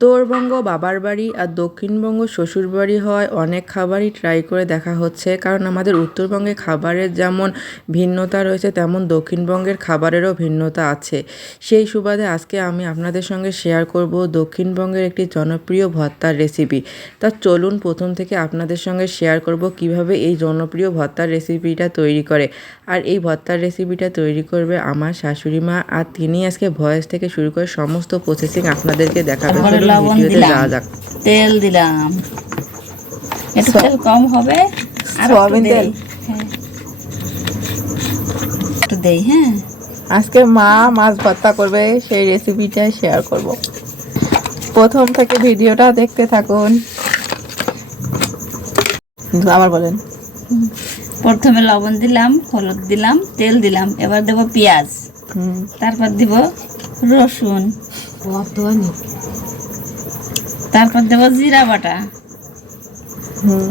উত্তরবঙ্গ বাবার বাড়ি আর দক্ষিণবঙ্গ শ্বশুর বাড়ি হয় অনেক খাবারই ট্রাই করে দেখা হচ্ছে। কারণ আমাদের উত্তরবঙ্গে খাবারের যেমন ভিন্নতা রয়েছে তেমন দক্ষিণবঙ্গের খাবারেরও ভিন্নতা আছে। সেই সুবাদে আজকে আমি আপনাদের সঙ্গে শেয়ার করব দক্ষিণবঙ্গের একটি জনপ্রিয় ভর্তার রেসিপি তা চলুন প্রথম থেকে আপনাদের সঙ্গে শেয়ার করব কীভাবে এই জনপ্রিয় ভর্তার রেসিপিটা তৈরি করে। আর এই ভর্তার রেসিপিটা তৈরি করবে আমার শাশুড়ি মা আর তিনি আজকে ভয়েস থেকে শুরু করে সমস্ত প্রসেসিং আপনাদেরকে দেখাবে। তারপরে চলুন লবণ দিলাম। তেল দিলাম। একটু তেল কম হবে। আর তেল? হ্যাঁ। একটু দেই হ্যাঁ। আজকে মা মাছ ভর্তা করবে সেই রেসিপিটা শেয়ার করব। প্রথম থেকে ভিডিওটা দেখতে থাকুন। আবার বলেন। প্রথমে লবণ দিলাম হলুদ দিলাম তেল দিলাম এবার দেবো পেঁয়াজ। হুম। তারপর দিব রসুন। তারপর দেব জিরা বাটা।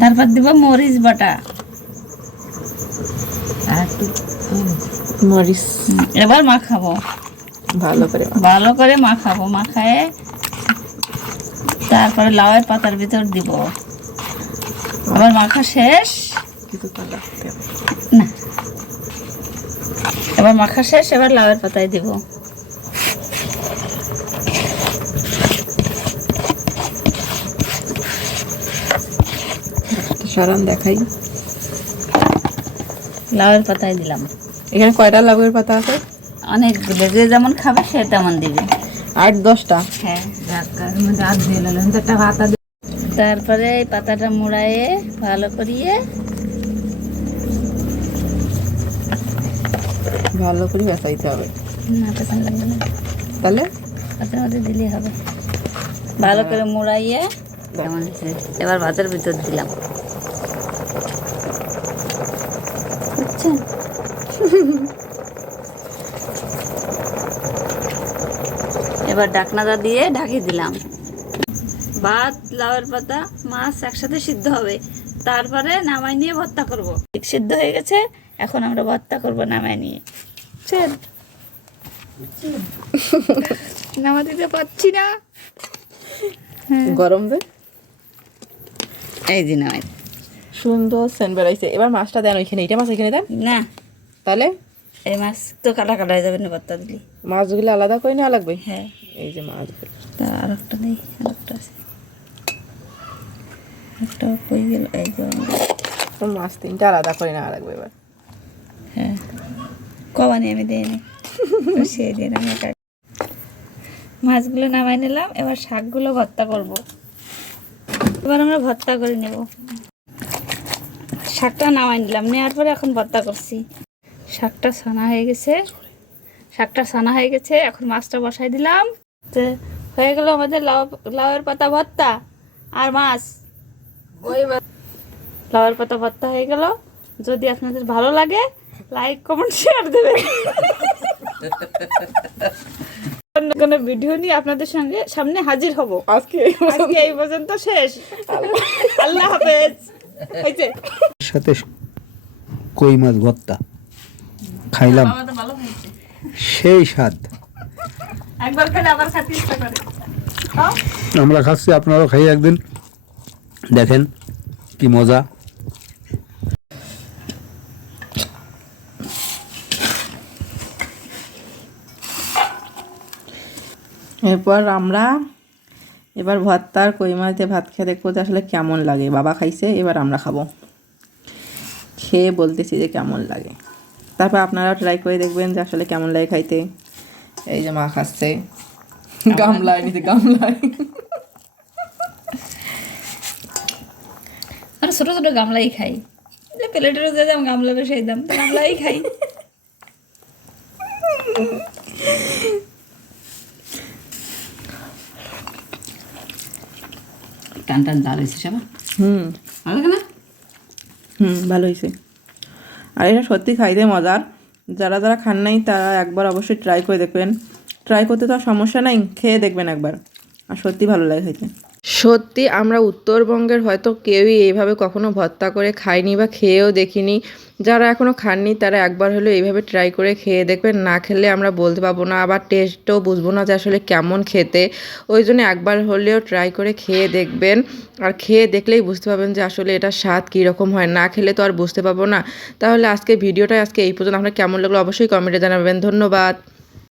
তারপর দিব মরিচ বাটা। মরিচ। এবার মাখাবো। ভালো করে ভালো করে মাখাবো মাখায়ে তারপরে লাউয়ের পাতার ভিতর দিব। আবার মাখা শেষ। না। এবার মাখা শেষ এবার লাউয়ের পাতায় দিব। সারান দেখাই। লাউয়ের পাতায় দিলাম। এখানে কয়টা লাউয়ের পাতা আছে? অনেক যে যেমন খাবে সে তেমন দিবে। আট দশটা? হ্যাঁ তারপরে এই পাতাটা মুড়াইয়ে ভালো করিয়ে ভালো করে বেসাইতে হবে। না পেছন লাগবে না। তাহলে? পাতার মধ্যে দিলেই হবে। ভালো করে মুড়াইয়ে এবার ভাতের ভিতর দিলাম। বুঝছেন এবার ডাকনাটা দিয়ে ঢাকি দিলাম। ভাত লাউয়ের পাতা মাছ একসাথে সিদ্ধ হবে। তারপরে নামাই নিয়ে ভর্তা করব। সিদ্ধ হয়ে গেছে এখন আমরা ভর্তা করব নামাই নিয়ে। চল। নামা দিতে পারছি না। গরম দে। এই যে নামাই। সুন্দর সেন বেড়াইছে এবার মাছটা দেন ওইখানে। এইটা মাছ এখানে দেন? না। তাহলে? এই মাছ তো কাটা কাটা হয়ে যাবে না ভর্তা দিলি। মাছগুলো আলাদা করে নেওয়া লাগবে? হ্যাঁ। এই যে মাছগুলো তা আর একটা নেই আর একটা আছে। একটা কই গেল? এই যে তো মাছ তিনটা আলাদা করে নেওয়া লাগবে এবার। হ্যাঁ। কবানি আমি দিইনি সেই দিন আমি মাছগুলো নামাই নিলাম এবার শাকগুলো ভর্তা করব। এবার আমরা ভর্তা করে নেব। শাকটা নামাই নিলাম নেওয়ার পরে এখন ভর্তা করছি। শাকটা ছানা হয়ে গেছে। শাকটা ছানা হয়ে গেছে এখন মাছটা বসাই দিলাম। তো হয়ে গেল আমাদের লাউ লাউয়ের পাতা ভর্তা আর মাছ। ওই লাউয়ের পাতা ভর্তা হয়ে গেল। যদি আপনাদের ভালো লাগে লাইক কমেন্ট শেয়ার দেবেন। অন্য কোনো ভিডিও নিয়ে আপনাদের সঙ্গে সামনে হাজির হব। আজকে আজকে এই পর্যন্ত শেষ। আল্লাহ হাফেজ। হয়েছে সাথে কই মাছ ভর্তা। খাইলাম। সেই স্বাদ। একবার খেলে আবার খাতে ইচ্ছা করে। খাও। আমরা খাচ্ছি আপনারাও খাই একদিন। দেখেন কি মজা। এরপর আমরা এবার ভর্তার কই মাছ দিয়ে ভাত খেয়ে দেখব যে আসলে কেমন লাগে। বাবা খাইছে এবার আমরা খাব। খেয়ে বলতেছি যে কেমন লাগে। তারপর আপনারা ট্রাই করে দেখবেন যে আসলে কেমন লাগে খাইতে। এই যে মা খাচ্ছে। গামলায় নিতে গামলায় আমরা ছোট ছোট গামলাই খাই। যে প্লেটেরও যে দাম গামলা বেশি দাম গামলাই খাই। টান টান ডাল হয়েছে সবার হুম। ভালো না? হুম ভালো হয়েছে। আর এটা সত্যি খাইতে মজার। যারা যারা খান নাই, তারা একবার অবশ্যই ট্রাই করে দেখবেন। ট্রাই করতে তো সমস্যা নাই, খেয়ে দেখবেন একবার। আর সত্যি ভালো লাগে খাইতে। সত্যি, আমরা উত্তরবঙ্গের হয়তো কেউই এইভাবে কখনো ভর্তা করে খাইনি বা খেয়েও দেখিনি। যারা এখনও খাননি, তারা একবার হলেও এইভাবে ট্রাই করে খেয়ে দেখবেন, না খেলে আমরা বলতে পারব না, আবার টেস্টও বুঝব না যে আসলে কেমন খেতে। ওই জন্য একবার হলেও ট্রাই করে খেয়ে দেখবেন। আর খেয়ে দেখলেই বুঝতে পারবেন যে আসলে এটা স্বাদ কীরকম হয়। না খেলে তো আর বুঝতে পারব না। তাহলে আজকে ভিডিওটা আজকে এই পর্যন্ত। আপনার কেমন লাগল অবশ্যই কমেন্টে জানাবেন। ধন্যবাদ।